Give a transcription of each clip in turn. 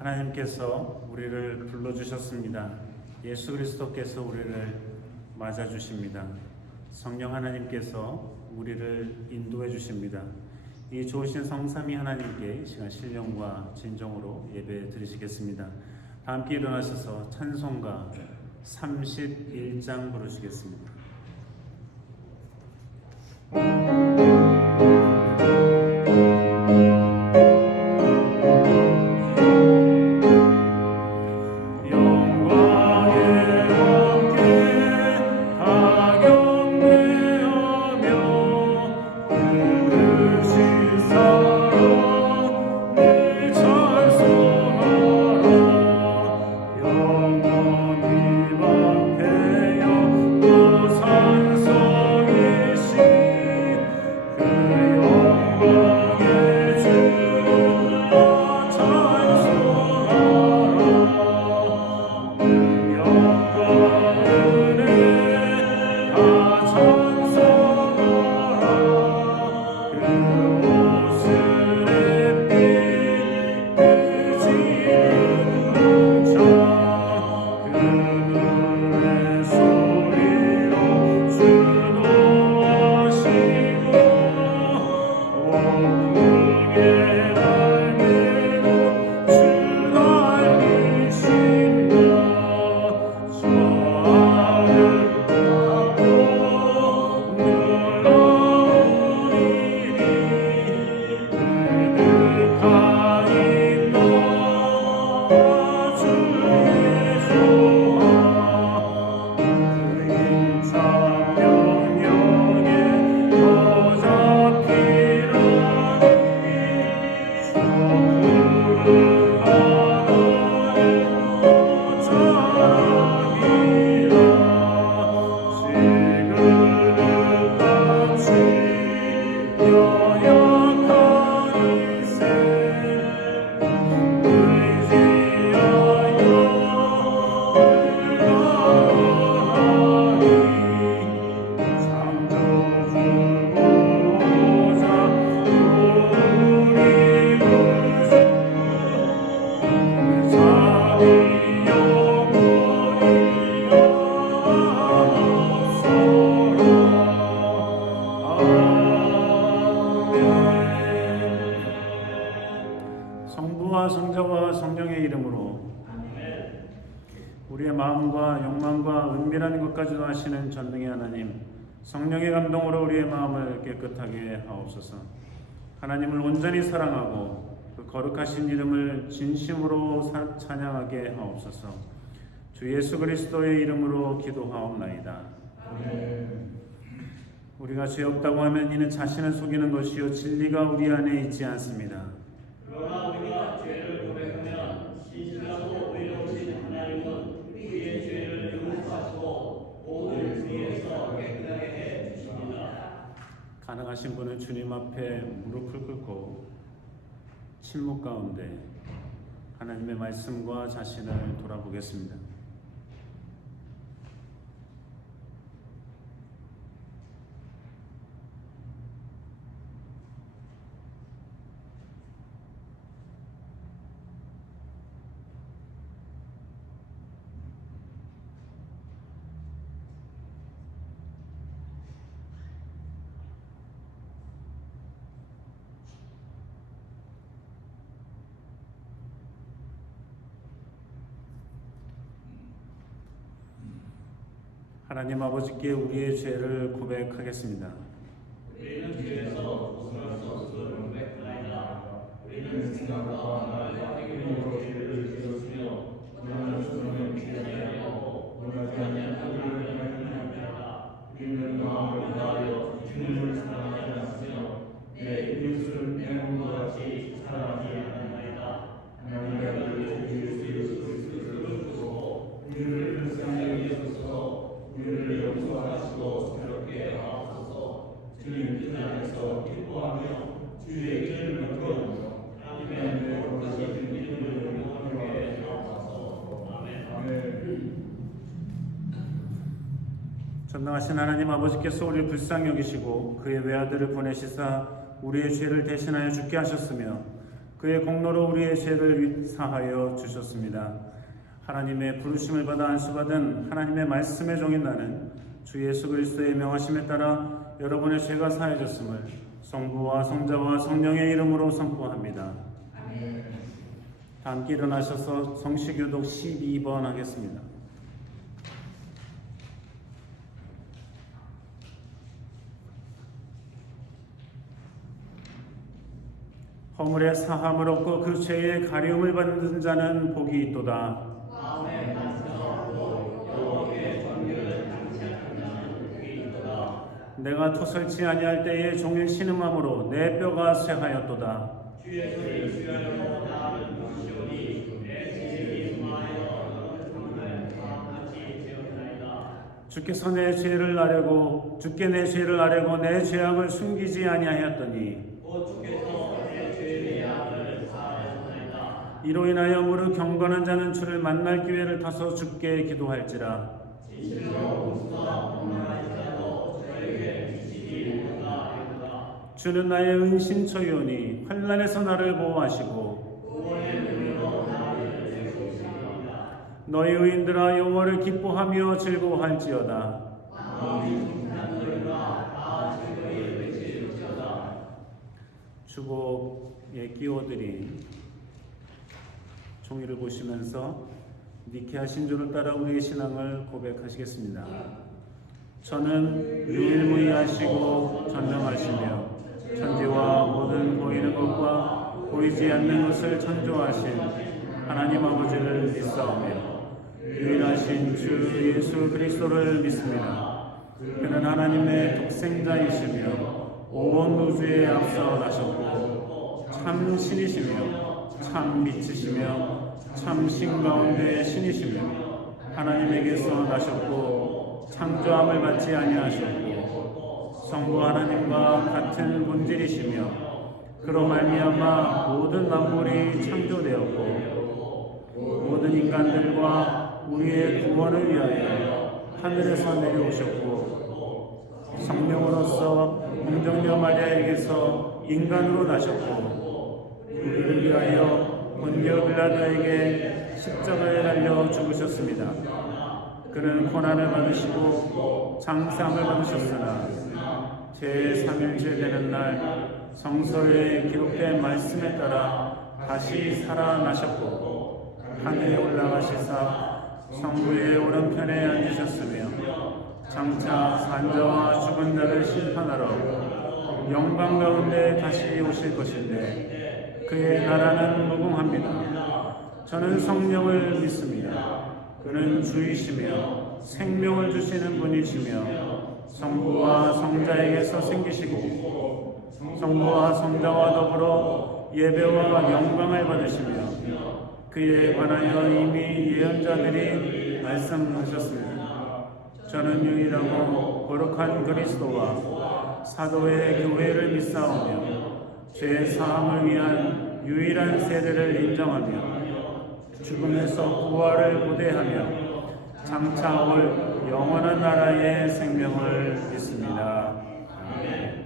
하나님께서 우리를 불러주셨습니다. 예수 그리스도께서 우리를 맞아주십니다. 성령 하나님께서 우리를 인도해 주십니다. 이 좋으신 성삼위 하나님께 이 시간 신령과 진정으로 예배 드리시겠습니다. 다 함께 일어나셔서 찬송가 31장 부르시겠습니다. 성부와 성자와 성령의 이름으로 우리의 마음과 욕망과 은밀한 것까지도 아시는 전능의 하나님, 성령의 감동으로 우리의 마음을 깨끗하게 하옵소서. 하나님을 온전히 사랑하고 그 거룩하신 이름을 진심으로 찬양하게 하옵소서. 주 예수 그리스도의 이름으로 기도하옵나이다. 아멘. 우리가 죄 없다고 하면 이는 자신을 속이는 것이요 진리가 우리 안에 있지 않습니다. 그러나 우리가 죄를 고백하면 신실하고 의로우신 하나님은 우리의 죄를 용서하시고 모든 죄에서 깨끗하게 해 주십니다. 가능하신 분은 주님 앞에 무릎을 꿇고 침묵 가운데 하나님의 말씀과 자신을 돌아보겠습니다. 하나님 아버지께 우리의 죄를 고백하겠습니다. 우리는 죄에서 벗어날 수 없음을 고백하나이다. 우리는 생각과 말과 행위로 죄를 지었으며 원하는 수는 피하지 아니하고 원하지 않는 일을 행하였나이다. 우리는 마음을 다하여 주님을 사랑하지 않았으며 내 이웃을 내 몸과 같이 사랑하지 않았나이다. 하나님의 아들 예수 그리스도를 주시고 우리를 불쌍히 여기소서. 우리를 용서하시고 새롭게 하옵소서. 주님 뜻 안에서 기뻐하며 주의 길을 맡겨오며 하나님의 거룩하신 이름을 영원하게 하옵소서. 아멘. 전능하신 하나님 아버지께서 우리를 불쌍히 여기시고 그의 외아들을 보내시사 우리의 죄를 대신하여 죽게 하셨으며 그의 공로로 우리의 죄를 사하여 주셨습니다. 하나님의 부르심을 받아 안수받은 하나님의 말씀의 종인 나는 주 예수 그리스도의 명하심에 따라 여러분의 죄가 사해졌음을 성부와 성자와 성령의 이름으로 선포합니다. 아멘. 다 함께 일어나셔서 성시교독 12번 하겠습니다. 허물의 사함을 얻고 그 죄의 가리움을 받는 자는 복이 있도다. 마음에 반성하고 여호와의 정죄를 장치하는 자는 복이 있도다. 내가 토설치 아니할 때에 종일 신음함으로 내 뼈가 쇠하였도다. 주의 소리 주여여 나는 부시오니 내 지식이 수마하여 너는 정말 같이 되었나이다. 주께서 내 죄를 아뢰고 주께 내 죄를 아뢰고 내 죄악을 숨기지 아니하였더니 곧 주께서 내 죄의 양을 사하였나이다. 이로 인하여 무릇 경건한 자는 주를 만날 기회를 타서 주께 기도할지라. 진실로 공수가 분명할지라도 저에게 미치지 못하리로다. 주는 나의 은신처이오니 환난에서 나를 보호하시고 구원의 눈으로 나를 세우시리이다. 너희 의인들아 여호와를 기뻐하며 즐거워할지어다. 마음이 충만들과 다 즐거이 외칠지어다. 주복에 끼워드린 종이를 보시면서 니케아 신조를 따라 우리의 신앙을 고백하시겠습니다. 저는 유일무이하시고 전능하시며 천지와 모든 보이는 것과 보이지 않는 것을 창조하신 하나님 아버지를 믿사오며 유일하신 주 예수 그리스도를 믿습니다. 그는 하나님의 독생자이시며 온 우주에 앞서 나셨고 참 신이시며 참 빛이시며 참 신 가운데 신이시며 하나님에게서 나셨고 창조함을 받지 아니하셨고 성부 하나님과 같은 본질이시며 그로 말미암아 모든 만물이 창조되었고 모든 인간들과 우리의 구원을 위하여 하늘에서 내려오셨고 성령으로서 공정녀 마리아에게서 인간으로 나셨고 우리를 위하여 본디오 빌라도에게 십자가에 달려 죽으셨습니다. 그는 고난을 받으시고 장사함을 받으셨으나 제3일째 되는 날 성서에 기록된 말씀에 따라 다시 살아나셨고 하늘에 올라가시사 성부의 오른편에 앉으셨으며 장차 산자와 죽은 자를 심판하러 영광 가운데 다시 오실 것인데 그의 나라는 무궁합니다. 저는 성령을 믿습니다. 그는 주이시며 생명을 주시는 분이시며 성부와 성자에게서 생기시고 성부와 성자와 더불어 예배와 영광을 받으시며 그에 관하여 이미 예언자들이 말씀하셨습니다. 저는 유일하고 거룩한 그리스도와 사도의 교회를 믿사오며 죄 사함을 위한 유일한 세례를 인정하며 죽음에서 부활을 고대하며 장차 올 영원한 나라의 생명을 믿습니다. 아멘.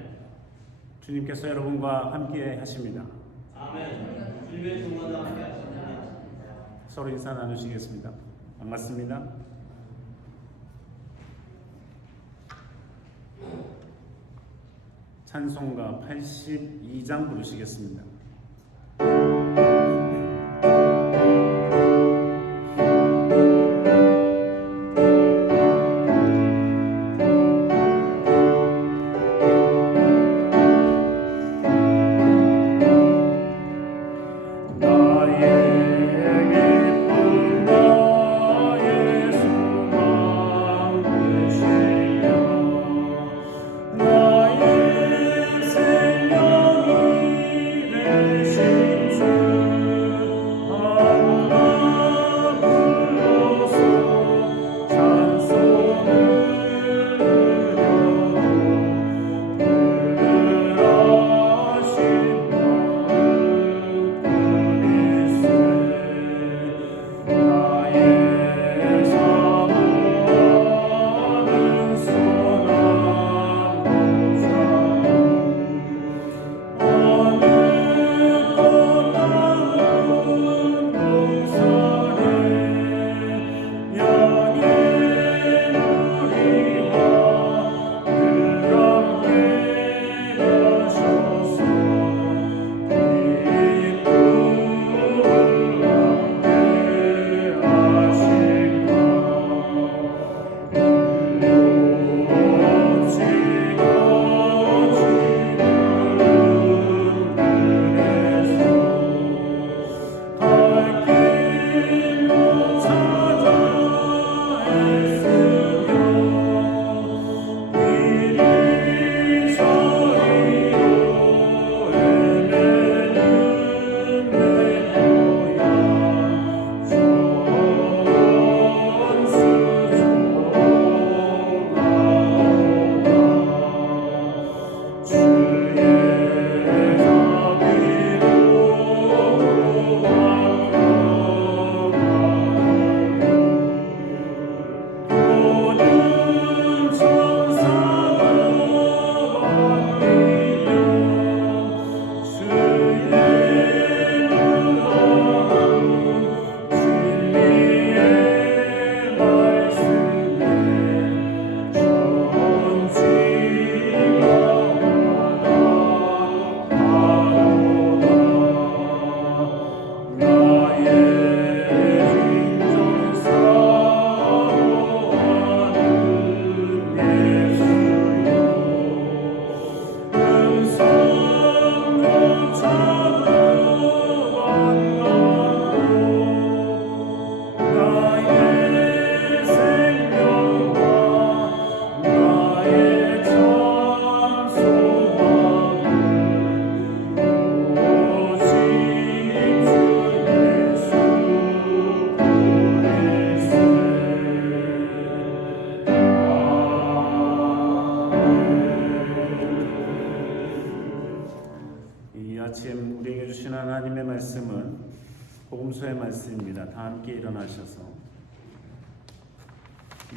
주님께서 여러분과 함께 하십니다. 아멘. 주님의 종마다 함께 하시옵소서. 서로 인사 나누시겠습니다. 반갑습니다. 찬송가 82장 부르시겠습니다. 나의 생명이 아침 우리에게 주시는 하나님의 말씀은 복음서의 말씀입니다. 다 함께 일어나셔서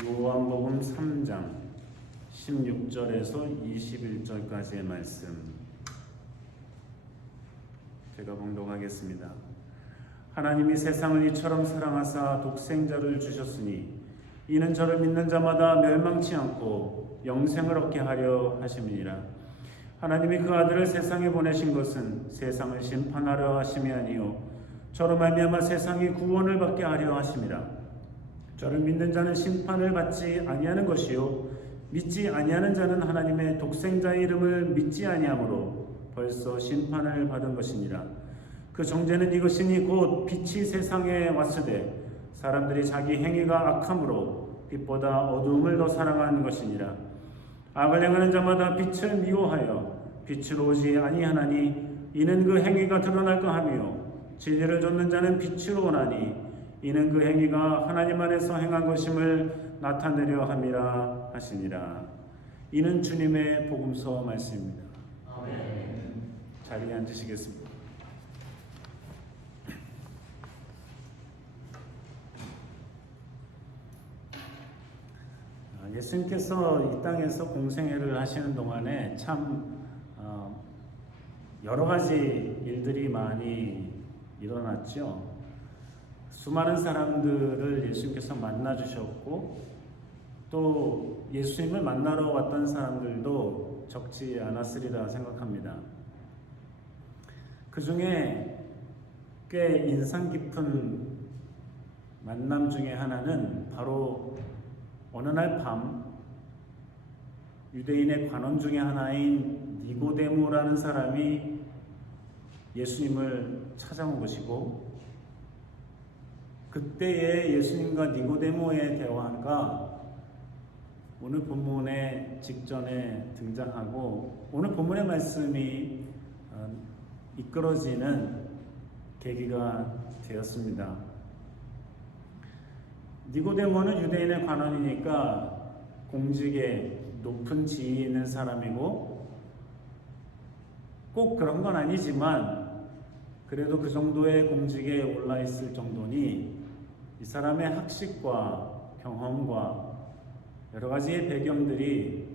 요한복음 3장 16절에서 21절까지의 말씀 제가 봉독하겠습니다. 하나님이 세상을 이처럼 사랑하사 독생자를 주셨으니 이는 저를 믿는 자마다 멸망치 않고 영생을 얻게 하려 하심이니라. 하나님이 그 아들을 세상에 보내신 것은 세상을 심판하려 하심이 아니요 저로 말미암아 세상이 구원을 받게 하려 하심이라. 저를 믿는 자는 심판을 받지 아니하는 것이요 믿지 아니하는 자는 하나님의 독생자의 이름을 믿지 아니하므로 벌써 심판을 받은 것이니라. 그 정죄는 이것이니 곧 빛이 세상에 왔으되 사람들이 자기 행위가 악함으로 빛보다 어두움을 더 사랑하는 것이니라. 악을 행하는 자마다 빛을 미워하여 빛으로 오지 아니하나니 이는 그 행위가 드러날까 하며 진리를 좇는 자는 빛으로 오나니 이는 그 행위가 하나님 안에서 행한 것임을 나타내려 함이라 하시니라. 이는 주님의 복음서 말씀입니다. 아멘. 자리에 앉으시겠습니다. 예수님께서 이 땅에서 공생애를 하시는 동안에 참 여러 가지 일들이 많이 일어났죠. 수많은 사람들을 예수님께서 만나 주셨고 또 예수님을 만나러 왔던 사람들도 적지 않았으리라 생각합니다. 그 중에 꽤 인상 깊은 만남 중에 하나는 바로 어느 날 밤 유대인의 관원 중에 하나인 니고데모라는 사람이 예수님을 찾아온 것이고 그때의 예수님과 니고데모의 대화가 오늘 본문의 직전에 등장하고 오늘 본문의 말씀이 이끌어지는 계기가 되었습니다. 니고데모는 유대인의 관원이니까 공직에 높은 지위 있는 사람이고 꼭 그런 건 아니지만 그래도 그 정도의 공직에 올라 있을 정도니 이 사람의 학식과 경험과 여러 가지의 배경들이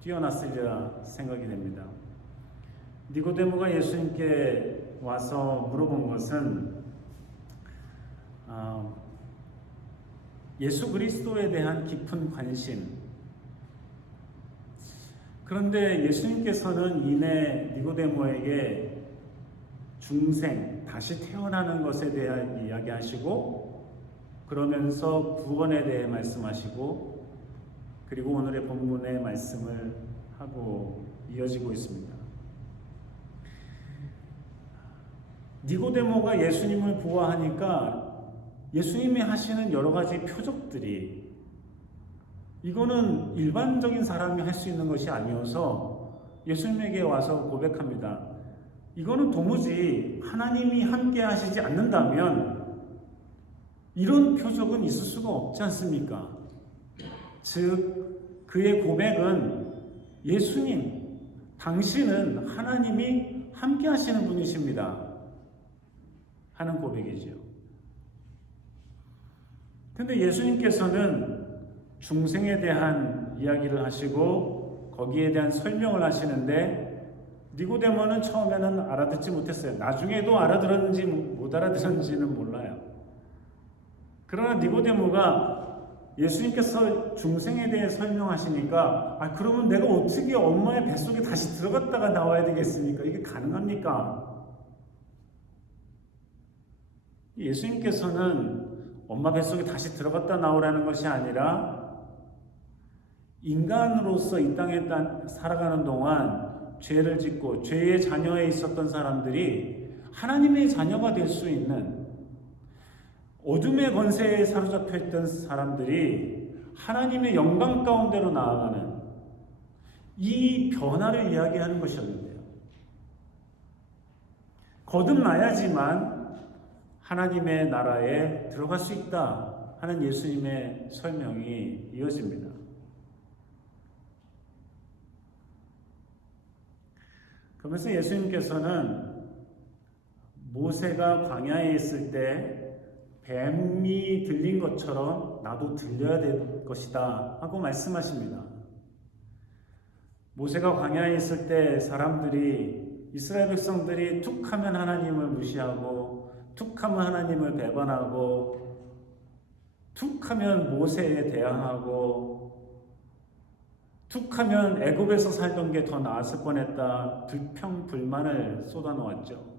뛰어났으리라 생각이 됩니다. 니고데모가 예수님께 와서 물어본 것은 예수 그리스도에 대한 깊은 관심. 그런데 예수님께서는 이내 니고데모에게 중생, 다시 태어나는 것에 대한 이야기하시고 그러면서 구원에 대해 말씀하시고 그리고 오늘의 본문의 말씀을 하고 이어지고 있습니다. 니고데모가 예수님을 보아하니까 예수님이 하시는 여러 가지 표적들이 이거는 일반적인 사람이 할 수 있는 것이 아니어서 예수님에게 와서 고백합니다. 이거는 도무지 하나님이 함께 하시지 않는다면 이런 표적은 있을 수가 없지 않습니까? 즉 그의 고백은 예수님, 당신은 하나님이 함께 하시는 분이십니다 하는 고백이죠. 근데 예수님께서는 중생에 대한 이야기를 하시고 거기에 대한 설명을 하시는데 니고데모는 처음에는 알아듣지 못했어요. 나중에도 알아들었는지 못 알아들었는지는 몰라요. 그러나 니고데모가 예수님께서 중생에 대해 설명하시니까 그러면 내가 어떻게 엄마의 뱃속에 다시 들어갔다가 나와야 되겠습니까? 이게 가능합니까? 예수님께서는 엄마 뱃속에 다시 들어갔다 나오라는 것이 아니라 인간으로서 이 땅에 살아가는 동안 죄를 짓고 죄의 자녀에 있었던 사람들이 하나님의 자녀가 될 수 있는 어둠의 권세에 사로잡혀 있던 사람들이 하나님의 영광 가운데로 나아가는 이 변화를 이야기하는 것이었는데요. 거듭나야지만 하나님의 나라에 들어갈 수 있다 하는 예수님의 설명이 이어집니다. 그러면서 예수님께서는 모세가 광야에 있을 때 뱀이 들린 것처럼 나도 들려야 될 것이다 하고 말씀하십니다. 모세가 광야에 있을 때 이스라엘 백성들이 툭하면 하나님을 무시하고 툭하면 하나님을 배반하고 툭하면 모세에 대항하고 툭하면 애굽에서 살던 게 더 나았을 뻔했다 불평불만을 쏟아놓았죠.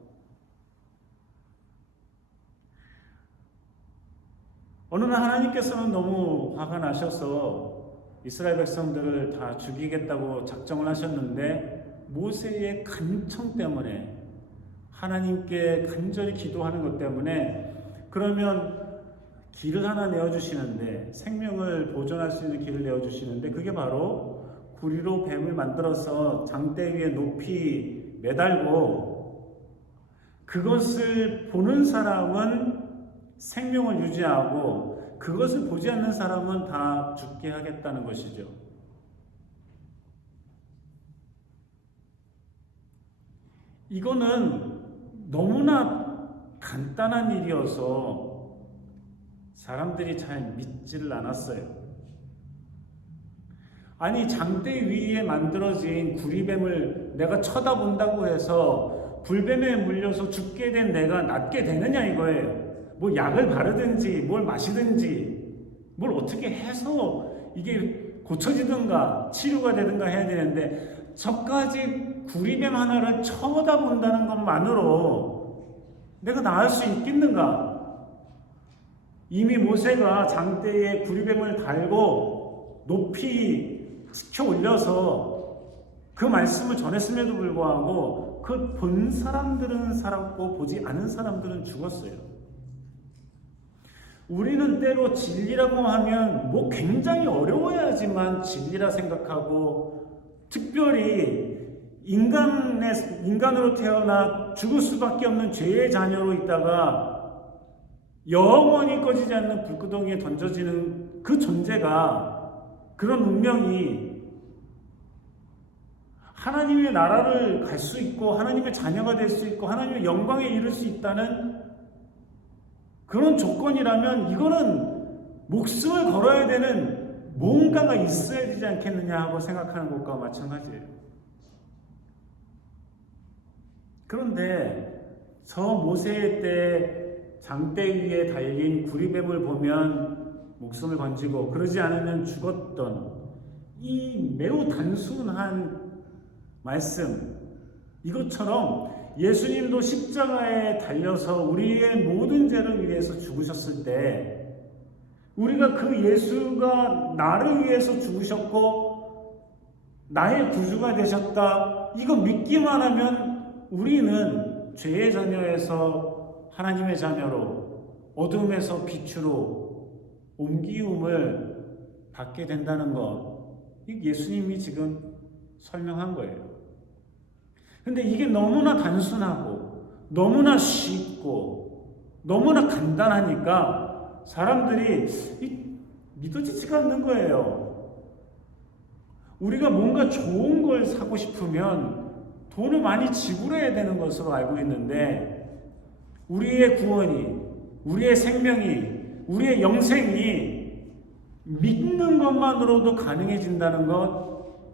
어느 날 하나님께서는 너무 화가 나셔서 이스라엘 백성들을 다 죽이겠다고 작정을 하셨는데 모세의 간청 때문에 하나님께 간절히 기도하는 것 때문에 그러면 길을 하나 내어주시는데 생명을 보존할 수 있는 길을 내어주시는데 그게 바로 구리로 뱀을 만들어서 장대 위에 높이 매달고 그것을 보는 사람은 생명을 유지하고 그것을 보지 않는 사람은 다 죽게 하겠다는 것이죠. 이거는 너무나 간단한 일이어서 사람들이 잘 믿지를 않았어요. 아니 장대 위에 만들어진 구리뱀을 내가 쳐다본다고 해서 불뱀에 물려서 죽게 된 내가 낫게 되느냐 이거예요. 뭐 약을 바르든지 뭘 마시든지 뭘 어떻게 해서 이게 고쳐지든가 치료가 되든가 해야 되는데 저까지 구리뱀 하나를 쳐다본다는 것만으로 내가 나을 수 있겠는가? 이미 모세가 장대에 구리뱀을 달고 높이 치켜 올려서 그 말씀을 전했음에도 불구하고 그 본 사람들은 살았고 보지 않은 사람들은 죽었어요. 우리는 때로 진리라고 하면 뭐 굉장히 어려워야지만 진리라 생각하고 특별히 인간으로 태어나 죽을 수밖에 없는 죄의 자녀로 있다가 영원히 꺼지지 않는 불구덩이에 던져지는 그 존재가 그런 운명이 하나님의 나라를 갈 수 있고 하나님의 자녀가 될 수 있고 하나님의 영광에 이를 수 있다는 그런 조건이라면 이거는 목숨을 걸어야 되는 뭔가가 있어야 되지 않겠느냐 하고 생각하는 것과 마찬가지예요. 그런데 저 모세 때 장대 위에 달린 구리뱀을 보면 목숨을 건지고 그러지 않으면 죽었던 이 매우 단순한 말씀, 이것처럼 예수님도 십자가에 달려서 우리의 모든 죄를 위해서 죽으셨을 때 우리가 그 예수가 나를 위해서 죽으셨고 나의 구주가 되셨다 이거 믿기만 하면 우리는 죄의 자녀에서 하나님의 자녀로 어둠에서 빛으로 옮기움을 받게 된다는 것, 예수님이 지금 설명한 거예요. 근데 이게 너무나 단순하고 너무나 쉽고 너무나 간단하니까 사람들이 믿어지지가 않는 거예요. 우리가 뭔가 좋은 걸 사고 싶으면 돈을 많이 지불해야 되는 것으로 알고 있는데 우리의 구원이, 우리의 생명이, 우리의 영생이 믿는 것만으로도 가능해진다는 것,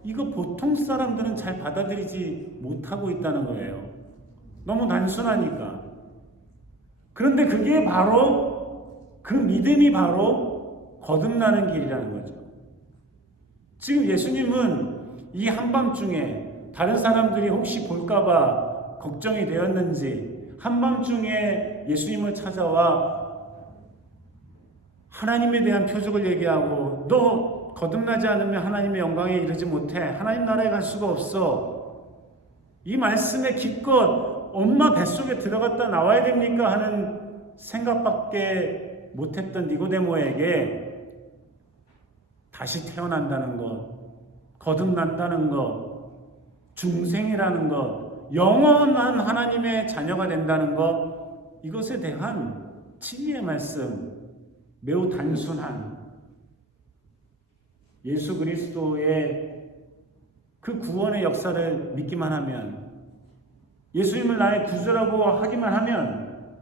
이거 보통 사람들은 잘 받아들이지 못하고 있다는 거예요. 너무 단순하니까. 그런데 그게 바로 그 믿음이 바로 거듭나는 길이라는 거죠. 지금 예수님은 이 한밤중에 다른 사람들이 혹시 볼까봐 걱정이 되었는지 한밤중에 예수님을 찾아와 하나님에 대한 표적을 얘기하고 너 거듭나지 않으면 하나님의 영광에 이르지 못해. 하나님 나라에 갈 수가 없어. 이 말씀에 기껏 엄마 뱃속에 들어갔다 나와야 됩니까? 하는 생각밖에 못했던 니고데모에게 다시 태어난다는 것, 거듭난다는 것, 중생이라는 것, 영원한 하나님의 자녀가 된다는 것, 이것에 대한 진리의 말씀, 매우 단순한 예수 그리스도의 그 구원의 역사를 믿기만 하면 예수님을 나의 구주라고 하기만 하면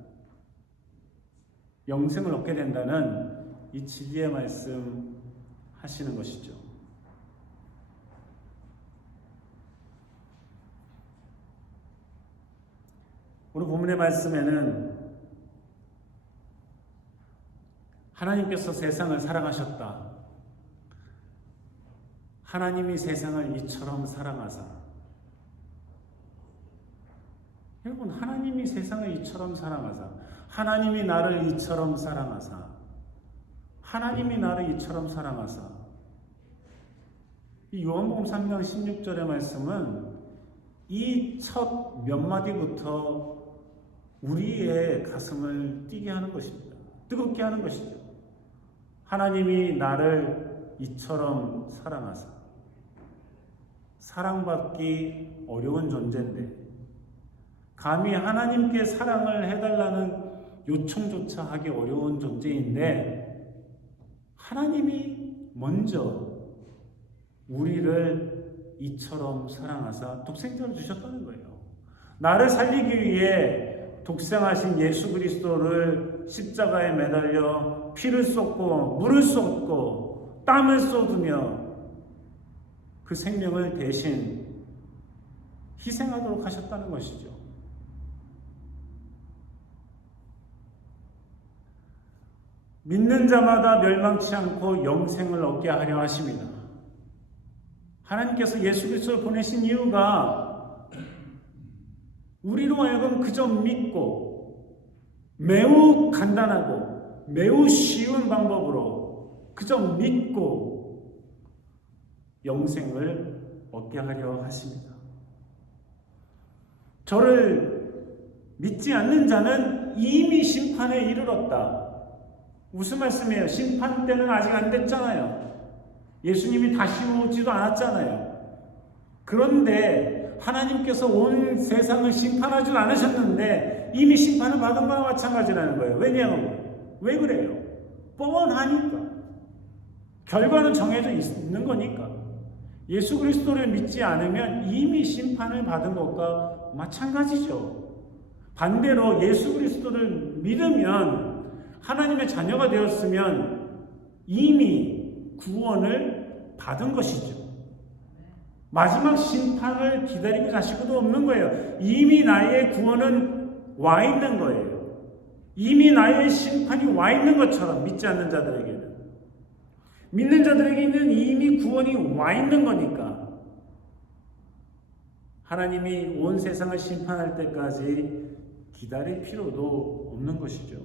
영생을 얻게 된다는 이 진리의 말씀 하시는 것이죠. 오늘 본문의 말씀에는 하나님께서 세상을 사랑하셨다. 하나님이 세상을 이처럼 사랑하사. 여러분, 하나님이 세상을 이처럼 사랑하사. 하나님이 나를 이처럼 사랑하사. 하나님이 나를 이처럼 사랑하사. 이 요한복음 3장 16절의 말씀은 이 첫 몇 마디부터 우리의 가슴을 뛰게 하는 것입니다. 뜨겁게 하는 것이죠. 하나님이 나를 이처럼 사랑하사. 사랑받기 어려운 존재인데 감히 하나님께 사랑을 해달라는 요청조차 하기 어려운 존재인데 하나님이 먼저 우리를 이처럼 사랑하사 독생자를 주셨다는 거예요. 나를 살리기 위해 독생하신 예수 그리스도를 십자가에 매달려 피를 쏟고 물을 쏟고 땀을 쏟으며 그 생명을 대신 희생하도록 하셨다는 것이죠. 믿는 자마다 멸망치 않고 영생을 얻게 하려 하십니다. 하나님께서 예수 그리스도를 보내신 이유가 우리로 하여금 그저 믿고 매우 간단하고 매우 쉬운 방법으로 그저 믿고 영생을 얻게 하려 하십니다. 저를 믿지 않는 자는 이미 심판에 이르렀다. 무슨 말씀이에요? 심판 때는 아직 안 됐잖아요. 예수님이 다시 오지도 않았잖아요. 그런데 하나님께서 온 세상을 심판하지 않으셨는데 이미 심판을 받은 거와 마찬가지라는 거예요. 왜냐하면 왜 그래요? 뻔하니까. 결과는 정해져 있는 거니까. 예수 그리스도를 믿지 않으면 이미 심판을 받은 것과 마찬가지죠. 반대로 예수 그리스도를 믿으면 하나님의 자녀가 되었으면 이미 구원을 받은 것이죠. 마지막 심판을 기다리고 자시고도 없는 거예요. 이미 나의 구원은 와 있는 거예요. 이미 나의 심판이 와 있는 것처럼 믿지 않는 자들에게는. 믿는 자들에게는 이미 구원이 와 있는 거니까 하나님이 온 세상을 심판할 때까지 기다릴 필요도 없는 것이죠.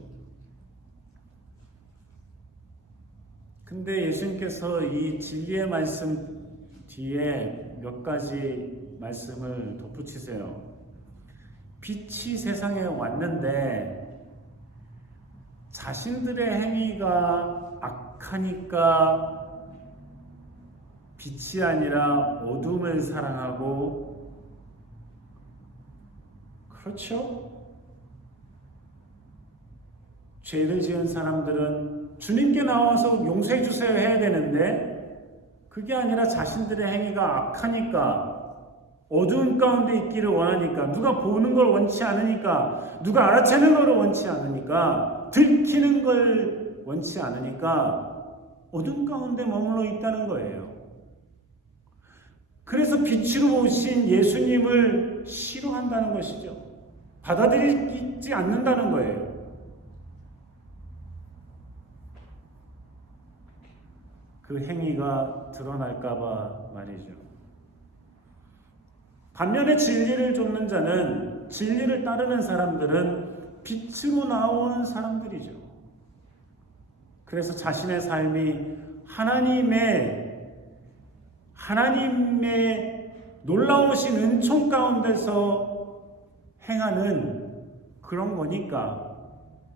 근데 예수님께서 이 진리의 말씀 뒤에 몇 가지 말씀을 덧붙이세요. 빛이 세상에 왔는데 자신들의 행위가 악하니까 빛이 아니라 어둠을 사랑하고, 그렇죠? 죄를 지은 사람들은 주님께 나와서 용서해 주세요 해야 되는데 그게 아니라 자신들의 행위가 악하니까 어두운 가운데 있기를 원하니까, 누가 보는 걸 원치 않으니까, 누가 알아채는 걸 원치 않으니까, 들키는 걸 원치 않으니까 어두운 가운데 머물러 있다는 거예요. 그래서 빛으로 오신 예수님을 싫어한다는 것이죠. 받아들이지 않는다는 거예요. 그 행위가 드러날까봐 말이죠. 반면에 진리를 쫓는 자는, 진리를 따르는 사람들은 빛으로 나오는 사람들이죠. 그래서 자신의 삶이 하나님의 놀라우신 은총 가운데서 행하는 그런 거니까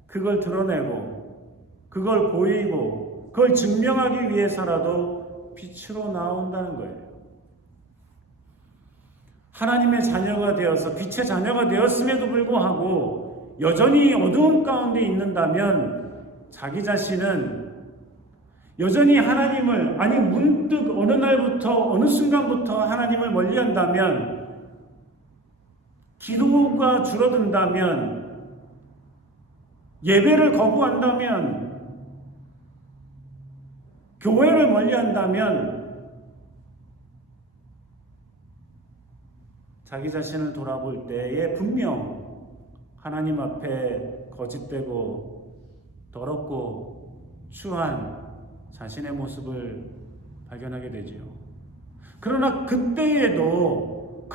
그걸 드러내고 그걸 보이고 그걸 증명하기 위해서라도 빛으로 나온다는 거예요. 하나님의 자녀가 되어서 빛의 자녀가 되었음에도 불구하고 여전히 어두움 가운데 있는다면 자기 자신은 여전히 하나님을, 아니 문득 어느 날부터 어느 순간부터 하나님을 멀리한다면 기도가 줄어든다면, 예배를 거부한다면, 교회를 멀리한다면 자기 자신을 돌아볼 때에 분명 하나님 앞에 거짓되고 더럽고 추한 자신의 모습을 발견하게 되지요. 그러나 그때에도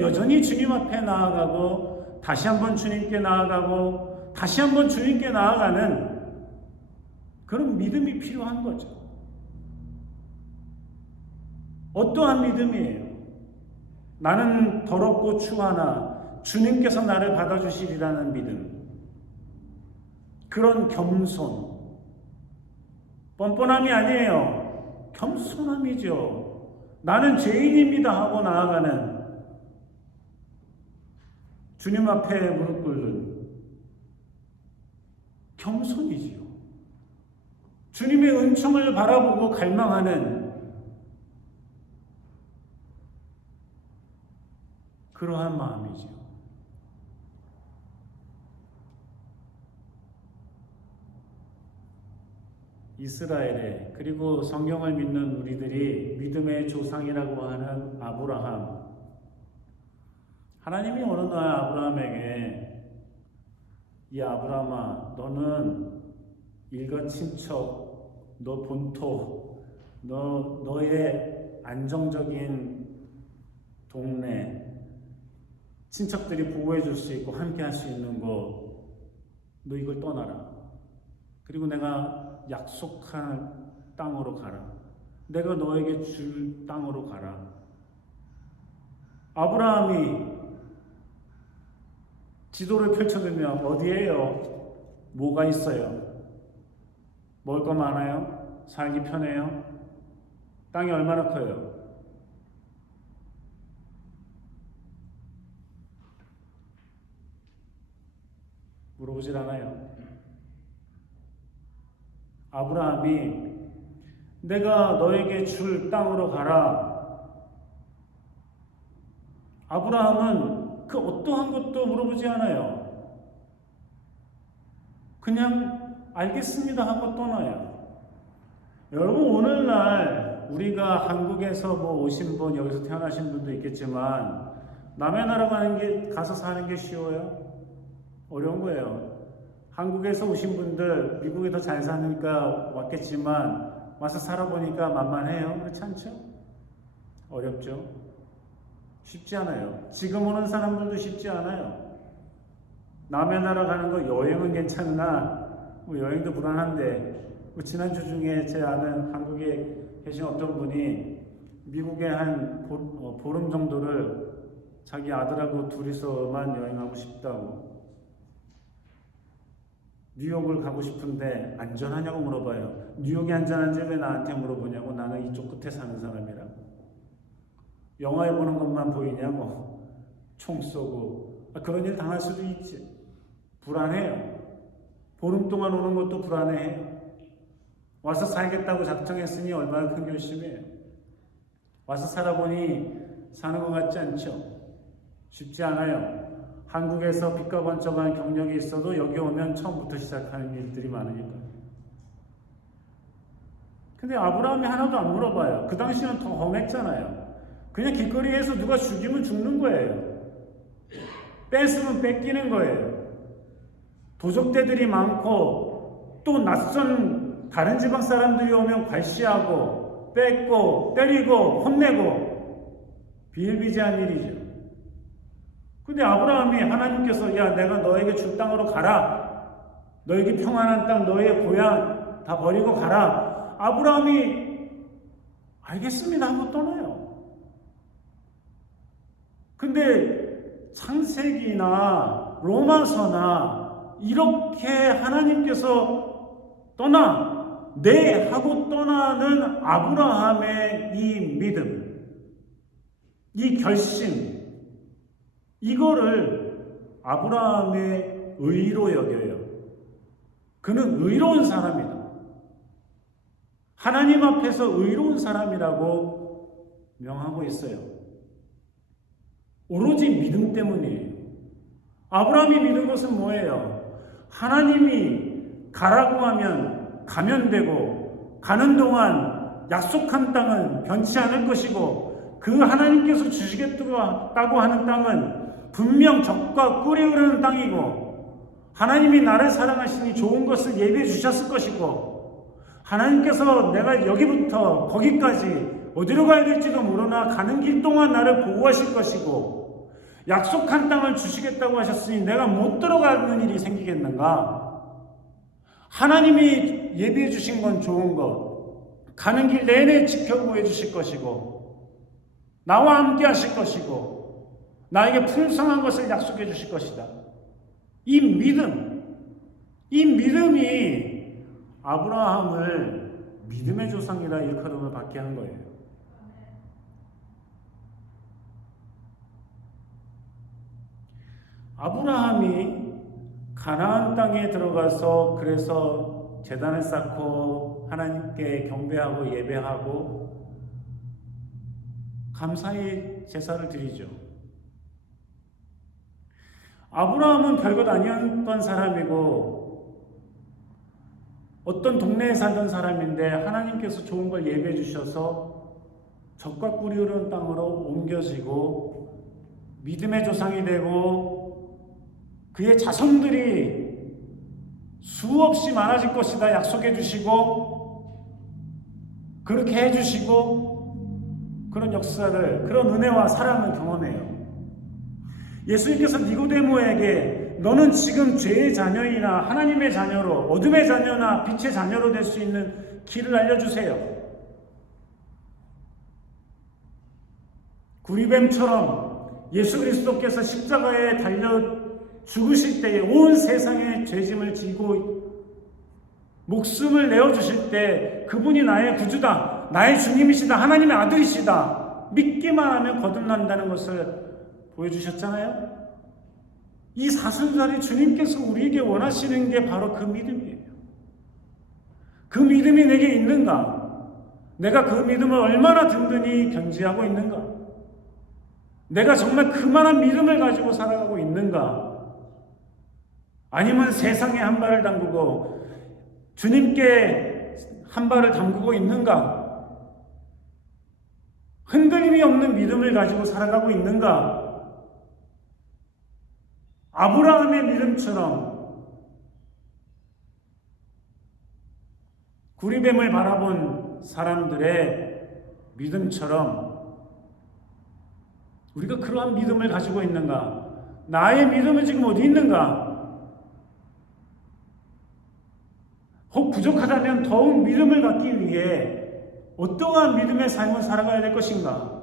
여전히 주님 앞에 나아가고 다시 한번 주님께 나아가고 다시 한번 주님께 나아가는 그런 믿음이 필요한 거죠. 어떠한 믿음이에요? 나는 더럽고 추하나 주님께서 나를 받아주시리라는 믿음. 그런 겸손. 뻔뻔함이 아니에요. 겸손함이죠. 나는 죄인입니다 하고 나아가는, 주님 앞에 무릎 꿇는 겸손이지요. 주님의 은총을 바라보고 갈망하는 그러한 마음이지요. 이스라엘에, 그리고 성경을 믿는 우리들이 믿음의 조상이라고 하는 아브라함. 하나님이 어느 날 아브라함에게, 이 아브라함아, 너는 일가 친척, 너 본토, 너의 안정적인 동네, 친척들이 보호해 줄 수 있고 함께 할 수 있는 거, 너 이걸 떠나라. 그리고 내가 약속한 땅으로 가라. 내가 너에게 줄 땅으로 가라. 아브라함이 지도를 펼쳐들면 어디에요? 뭐가 있어요? 먹을 거 많아요? 살기 편해요? 땅이 얼마나 커요? 물어보질 않아요. 아브라함이 내가 너에게 줄 땅으로 가라. 아브라함은 그 어떠한 것도 물어보지 않아요. 그냥 알겠습니다 하고 떠나요. 여러분, 오늘날 우리가 한국에서 오신 분, 여기서 태어나신 분도 있겠지만 남의 나라 가서 사는 게 쉬워요? 어려운 거예요. 한국에서 오신 분들 미국에 더 잘 사니까 왔겠지만 와서 살아보니까 만만해요. 그렇지 않죠? 어렵죠? 쉽지 않아요. 지금 오는 사람들도 쉽지 않아요. 남의 나라 가는 거 여행은 괜찮으나 여행도 불안한데, 지난주 중에 제 아는 한국에 계신 어떤 분이 미국에 한 보름 정도를 자기 아들하고 둘이서만 여행하고 싶다고, 뉴욕을 가고 싶은데 안전하냐고 물어봐요. 뉴욕이 안전한지 왜 나한테 물어보냐고. 나는 이쪽 끝에 사는 사람이라. 영화에 보는 것만 보이냐고. 총 쏘고. 그런 일 당할 수도 있지. 불안해요. 보름 동안 오는 것도 불안해요. 와서 살겠다고 작정했으니 얼마나 큰 결심이에요. 와서 살아보니 사는 것 같지 않죠? 쉽지 않아요. 한국에서 빛과 번쩍한 경력이 있어도 여기 오면 처음부터 시작하는 일들이 많으니까. 근데 아브라함이 하나도 안 물어봐요. 그 당시는 더 험했잖아요. 그냥 길거리에서 누가 죽이면 죽는 거예요. 뺏으면 뺏기는 거예요. 도적대들이 많고 또 낯선 다른 지방 사람들이 오면 괄시하고 뺏고 때리고 혼내고 비일비재한 일이죠. 근데 아브라함이 하나님께서 야, 내가 너에게 줄 땅으로 가라. 너에게 평안한 땅, 너의 고향 다 버리고 가라. 아브라함이 알겠습니다 하고 떠나요. 근데 창세기나 로마서나 이렇게 하나님께서 떠나, 네 하고 떠나는 아브라함의 이 믿음, 이 결심, 이거를 아브라함의 의로 여겨요. 그는 의로운 사람이다. 하나님 앞에서 의로운 사람이라고 명하고 있어요. 오로지 믿음 때문이에요. 아브라함이 믿은 것은 뭐예요? 하나님이 가라고 하면 가면 되고, 가는 동안 약속한 땅은 변치 않을 것이고, 그 하나님께서 주시겠다고 하는 땅은 분명 젖과 꿀이 흐르는 땅이고, 하나님이 나를 사랑하시니 좋은 것을 예비해 주셨을 것이고, 하나님께서 내가 여기부터 거기까지 어디로 가야 될지도 모르나 가는 길 동안 나를 보호하실 것이고, 약속한 땅을 주시겠다고 하셨으니 내가 못 들어가는 일이 생기겠는가? 하나님이 예비해 주신 건 좋은 것, 가는 길 내내 지켜보해 주실 것이고, 나와 함께 하실 것이고, 나에게 풍성한 것을 약속해 주실 것이다. 이 믿음이 아브라함을 믿음의 조상이라 일컬음을 받게 한 거예요. 아브라함이 가나안 땅에 들어가서 그래서 제단을 쌓고 하나님께 경배하고 예배하고 감사의 제사를 드리죠. 아브라함은 별것 아니었던 사람이고 어떤 동네에 살던 사람인데 하나님께서 좋은 걸 예배해 주셔서 젖과 꿀이 흐르는 땅으로 옮겨지고 믿음의 조상이 되고 그의 자손들이 수없이 많아질 것이다 약속해 주시고 그렇게 해 주시고 그런 역사를, 그런 은혜와 사랑을 경험해요. 예수님께서 니고데모에게 너는 지금 죄의 자녀이나 하나님의 자녀로, 어둠의 자녀나 빛의 자녀로 될 수 있는 길을 알려주세요. 구리뱀처럼 예수 그리스도께서 십자가에 달려 죽으실 때에 온 세상의 죄짐을 지고 목숨을 내어주실 때 그분이 나의 구주다, 나의 주님이시다, 하나님의 아들이시다 믿기만 하면 거듭난다는 것을 보여주셨잖아요. 이 사순절에 주님께서 우리에게 원하시는 게 바로 그 믿음이에요. 그 믿음이 내게 있는가? 내가 그 믿음을 얼마나 든든히 견지하고 있는가? 내가 정말 그만한 믿음을 가지고 살아가고 있는가? 아니면 세상에 한 발을 담그고 주님께 한 발을 담그고 있는가? 흔들림이 없는 믿음을 가지고 살아가고 있는가? 아브라함의 믿음처럼 구리뱀을 바라본 사람들의 믿음처럼 우리가 그러한 믿음을 가지고 있는가? 나의 믿음은 지금 어디 있는가? 혹 부족하다면 더욱 믿음을 갖기 위해 어떠한 믿음의 삶을 살아가야 될 것인가?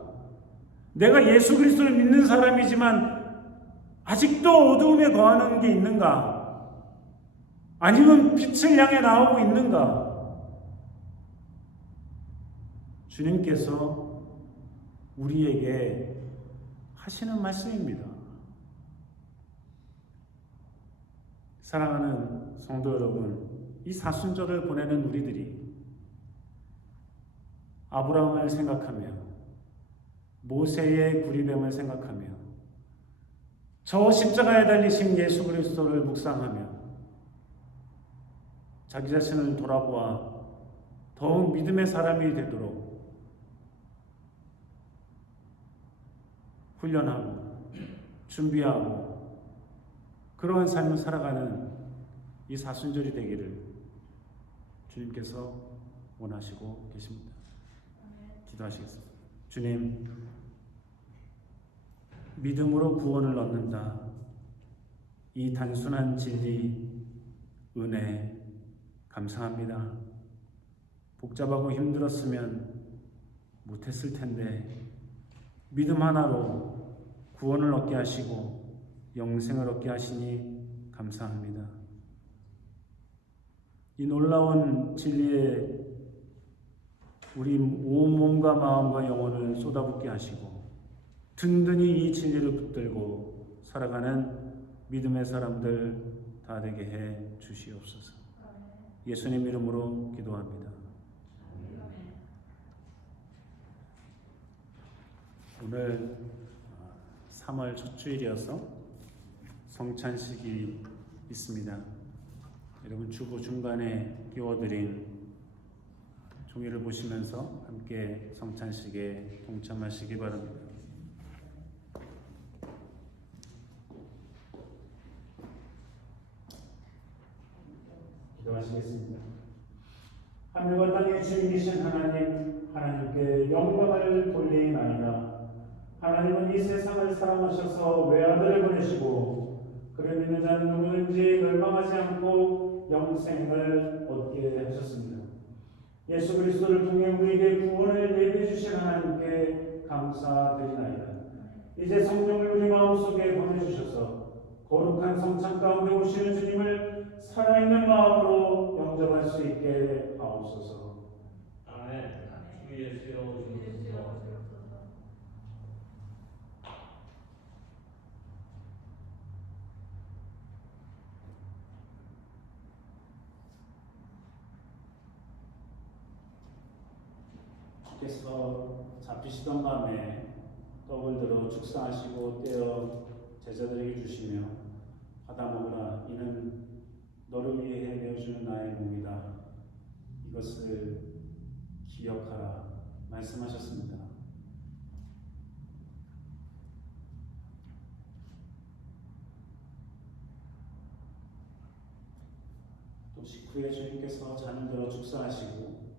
내가 예수 그리스도를 믿는 사람이지만 아직도 어두움에 거하는 게 있는가? 아니면 빛을 향해 나오고 있는가? 주님께서 우리에게 하시는 말씀입니다. 사랑하는 성도 여러분, 이 사순절을 보내는 우리들이 아브라함을 생각하며 모세의 구리뱀을 생각하며 저 십자가에 달리신 예수 그리스도를 묵상하며 자기 자신을 돌아보아 더욱 믿음의 사람이 되도록 훈련하고 준비하고 그러한 삶을 살아가는 이 사순절이 되기를 주님께서 원하시고 계십니다. 기도하시겠습니다. 주님, 믿음으로 구원을 얻는다. 이 단순한 진리, 은혜 감사합니다. 복잡하고 힘들었으면 못했을 텐데 믿음 하나로 구원을 얻게 하시고 영생을 얻게 하시니 감사합니다. 이 놀라운 진리에 우리 온 몸과 마음과 영혼을 쏟아붓게 하시고 든든히 이 진리를 붙들고 살아가는 믿음의 사람들 다 되게 해 주시옵소서. 예수님 이름으로 기도합니다. 오늘 3월 첫 주일이어서 성찬식이 있습니다. 여러분 주보 중간에 끼워드린 종이를 보시면서 함께 성찬식에 동참하시기 바랍니다. 기도하시겠습니다. 하늘과 땅의 주인이신 하나님께 영광을 돌리나이다. 하나님은 이 세상을 사랑하셔서 외아들을 보내시고 그를 믿는 자는 누구든지 멸망하지 않고 영생을 얻게 하셨습니다. 예수 그리스도를 통해 우리에게 구원을 예비해 주신 하나님께 감사드리나이다. 이제 성령을 우리 마음속에 보내주셔서 거룩한 성찬 가운데 오시는 주님을 살아있는 마음으로 영접할 수 있게 하옵소서. 아멘. 주 예수여 주옵소서. 주께서 잡히시던 밤에 떡을 들어 축사하시고 떼어 제자들에게 주시며 받아 먹으라. 이는 너를 위해 내어주는 나의 몸이다. 이것을 기억하라 말씀하셨습니다. 또 식후에 주님께서 잔을 들어 축사하시고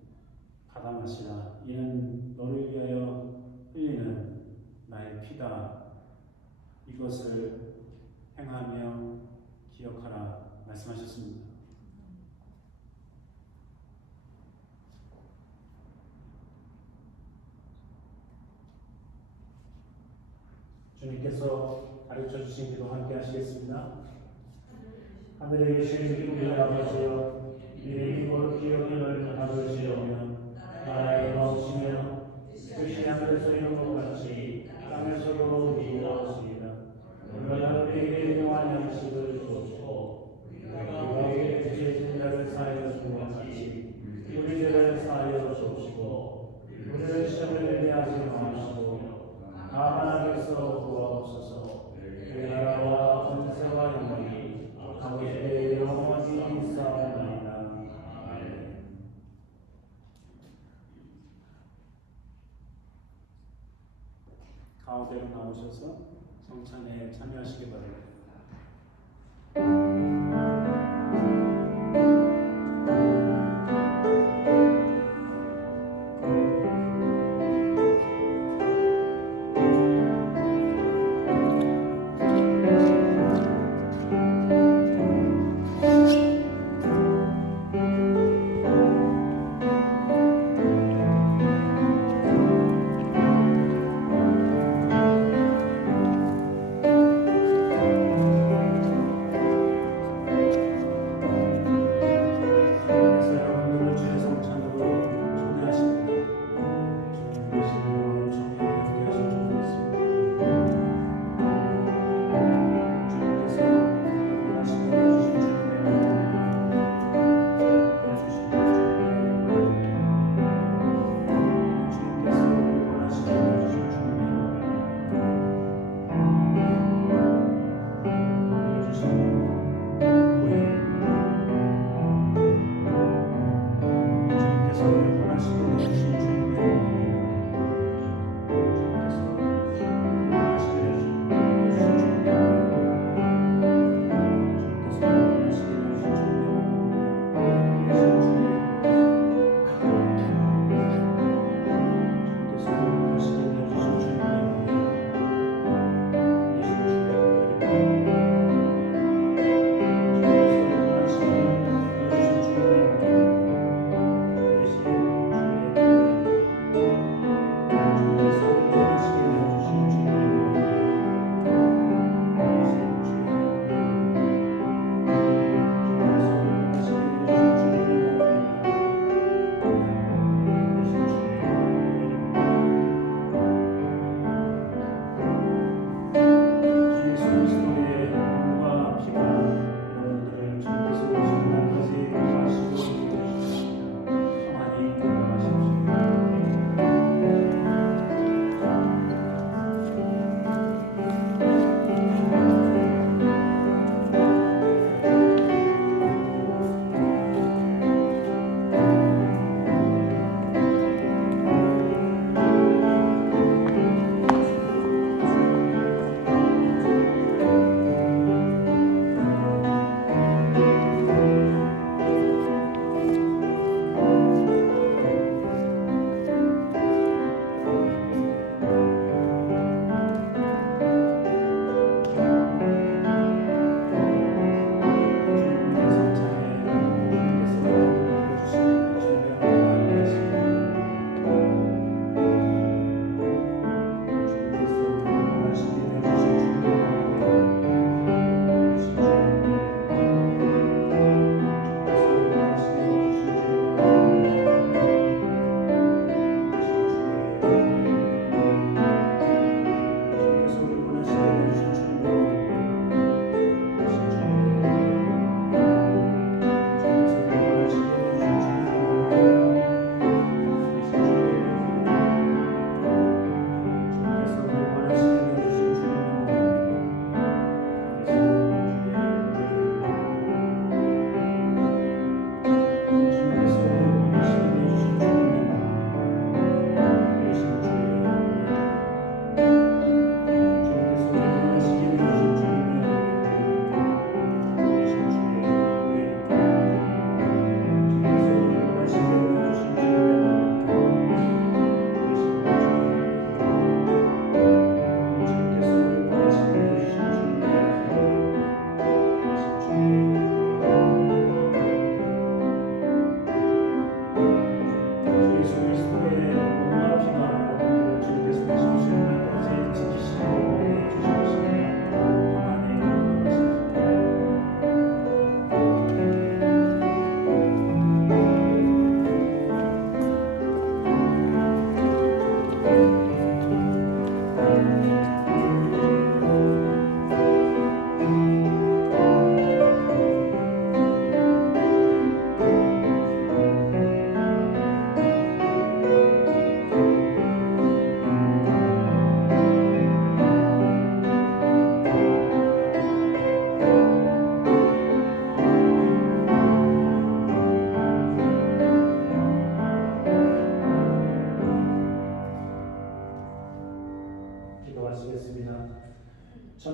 받아 마시라. 이는 너를 위하여 흘리는 나의 피다. 이것을 행하며 기억하라 말씀하셨습니다. 주님께서 가르쳐 주신 기도 함께 하시겠습니다. 하늘에 계신 우리 아버지여, 이름이 거룩히 여김을 받으시오며 나라의 마음이시며 뜻이 하늘에서 이룬 것 같이 땅에서도 이루어지이다. 오늘날 우리에게 일용할 양식을 주옵시고 우리가 우리에게 죄진 자를 사하여 준 것 같이 우리 죄를 사하여 주옵시고 우리를 시험에 들게 하지 마시고 다만 악에서 구하옵소서. 그 나라와 권세와 영광이 아버지의 영원히 있사옵나이다. 아멘. 가운데로 나오셔서 성찬에 참여하시기 바랍니다.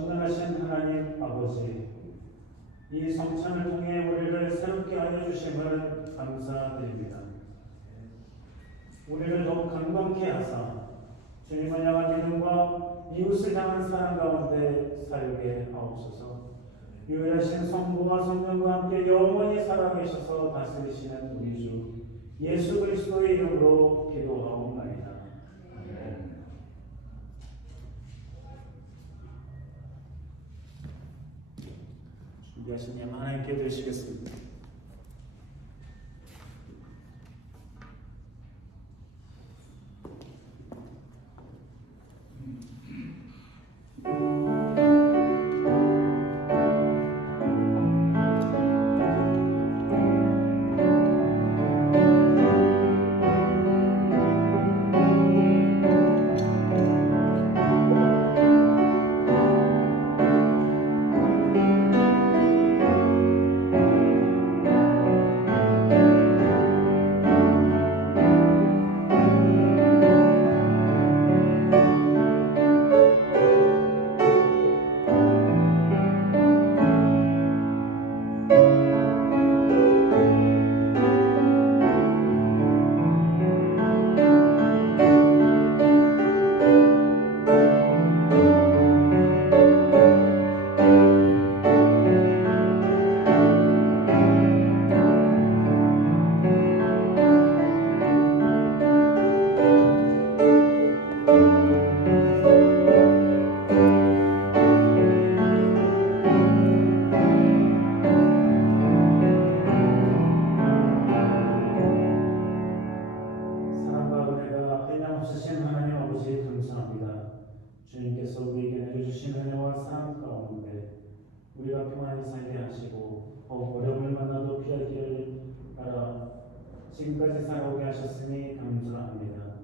전능하신 하나님 아버지, 이 성찬을 통해 우리를 새롭게 하여 주심을 감사드립니다. 우리를 더욱 강건케 하사 주님을 향한 믿음과 이웃을 향한 사랑 가운데 살게 하옵소서. 유일하신 성부와 성령과 함께 영원히 살아계셔서 다스리시는 우리 주 예수 그리스도의 이름으로 기도하옵나이다. 아멘. 준비하신 님 하나님께 드리시겠습니다. 없으신 하나님 아버지 감사합니다. 주님께서 우리에게 내려주신 은혜와 사랑 가운데 우리가 평안히 살게 하시고 어려움을 만나도 피하기를 바라 지금까지 살아오게 하셨으니 감사합니다.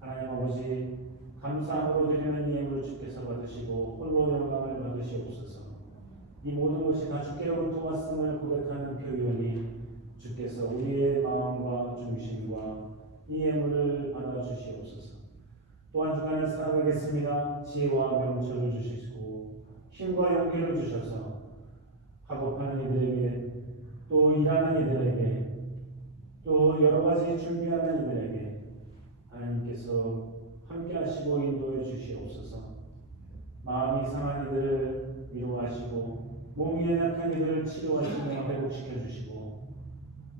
하나님 아버지 감사함으로 드리는 예물을 주께서 받으시고 홀로 영광을 받으시옵소서. 이 모든 것이 다 주께로부터 왔음을 고백하는 표현이 주께서 우리의 마음과 중심과 이 예물을 받아주시옵소서. 또한 주간을 살아가겠습니다. 지혜와 명철을 주시고 힘과 용기를 주셔서 학업하는 이들에게 또 일하는 이들에게 또 여러 가지 준비하는 이들에게 하나님께서 함께 하시고 인도해 주시옵소서. 마음이 상한 이들을 위로하시고 몸이 연약한 이들을 치료하시며 회복시켜 주시고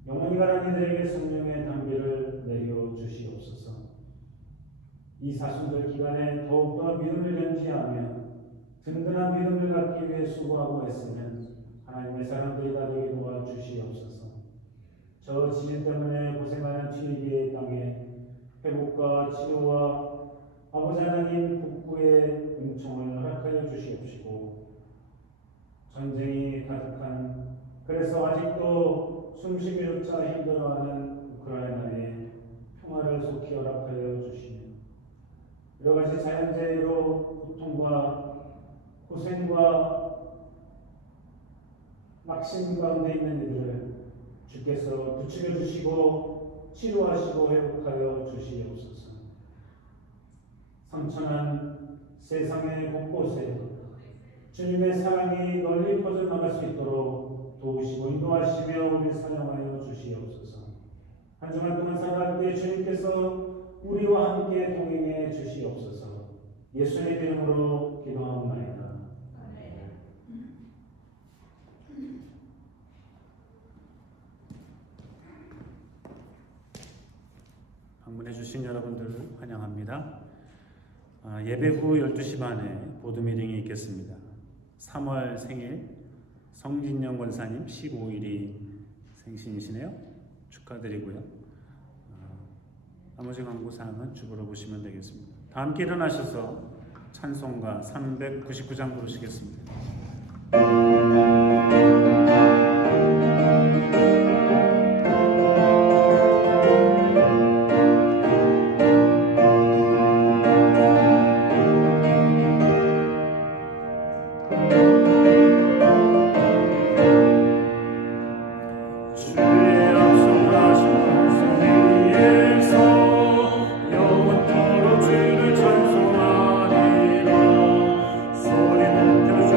영혼이 가는 이들에게 성령의 담비를 내려 주시옵소서. 이 사순절 기간에 더욱더 믿음을 견지하며 든든한 믿음을 갖기 위해 수고하고 애쓰는 하나님의 사람들이 되게 도와주시옵소서. 저 지진 때문에 고생하는 튀기의 땅에 회복과 치료와 아버지 하나님 북부의 은총을 허락하여 주시옵시고 전쟁이 가득한 그래서 아직도 숨쉬기조차 힘들어하는 우크라이나에 평화를 속히 허락하여 주시며 여러 가지 자연재해로 고통과 고생과 막심 가운데 있는 이들을 주께서 부추겨 주시고 치료하시고 회복하여 주시옵소서. 성천한 세상의 곳곳에 주님의 사랑이 널리 퍼져나갈 수 있도록 도우시고 인도하시며 우리 사용하여 주시옵소서. 한 주간 동안 살아갈 때 주님께서 우리와 함께 동행해 주시옵소서. 예수의 이름으로 기도하옵나이다. 방문해 주신 여러분들 환영합니다. 예배 후 12시 반에 보드 미팅이 있겠습니다. 3월 생일 성진영 권사님 15일이 생신이시네요. 축하드리고요. 나머지 광고사항은 주보러 보시면 되겠습니다. 다 함께 일어나셔서 찬송가 399장 부르시겠습니다. 영원토록 주를 찬송하리라. 소리 높여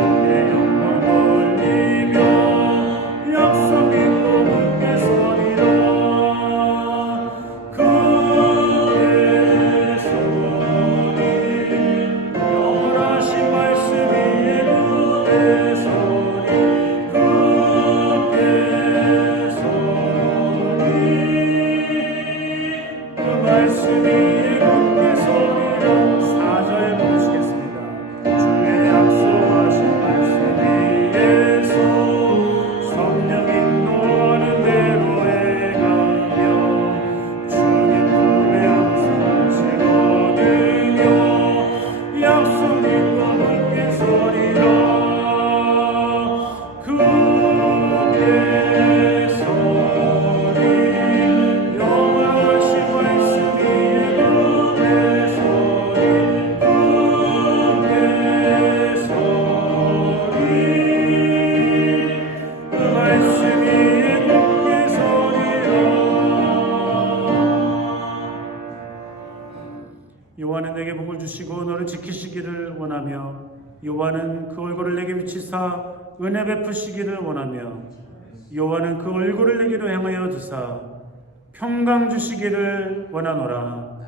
여호와는 내게 복을 주시고 너를 지키시기를 원하며 여호와는 그 얼굴을 내게 비치사 은혜 베푸시기를 원하며 여호와는 그 얼굴을 내게로 향하여 드사 평강 주시기를 원하노라.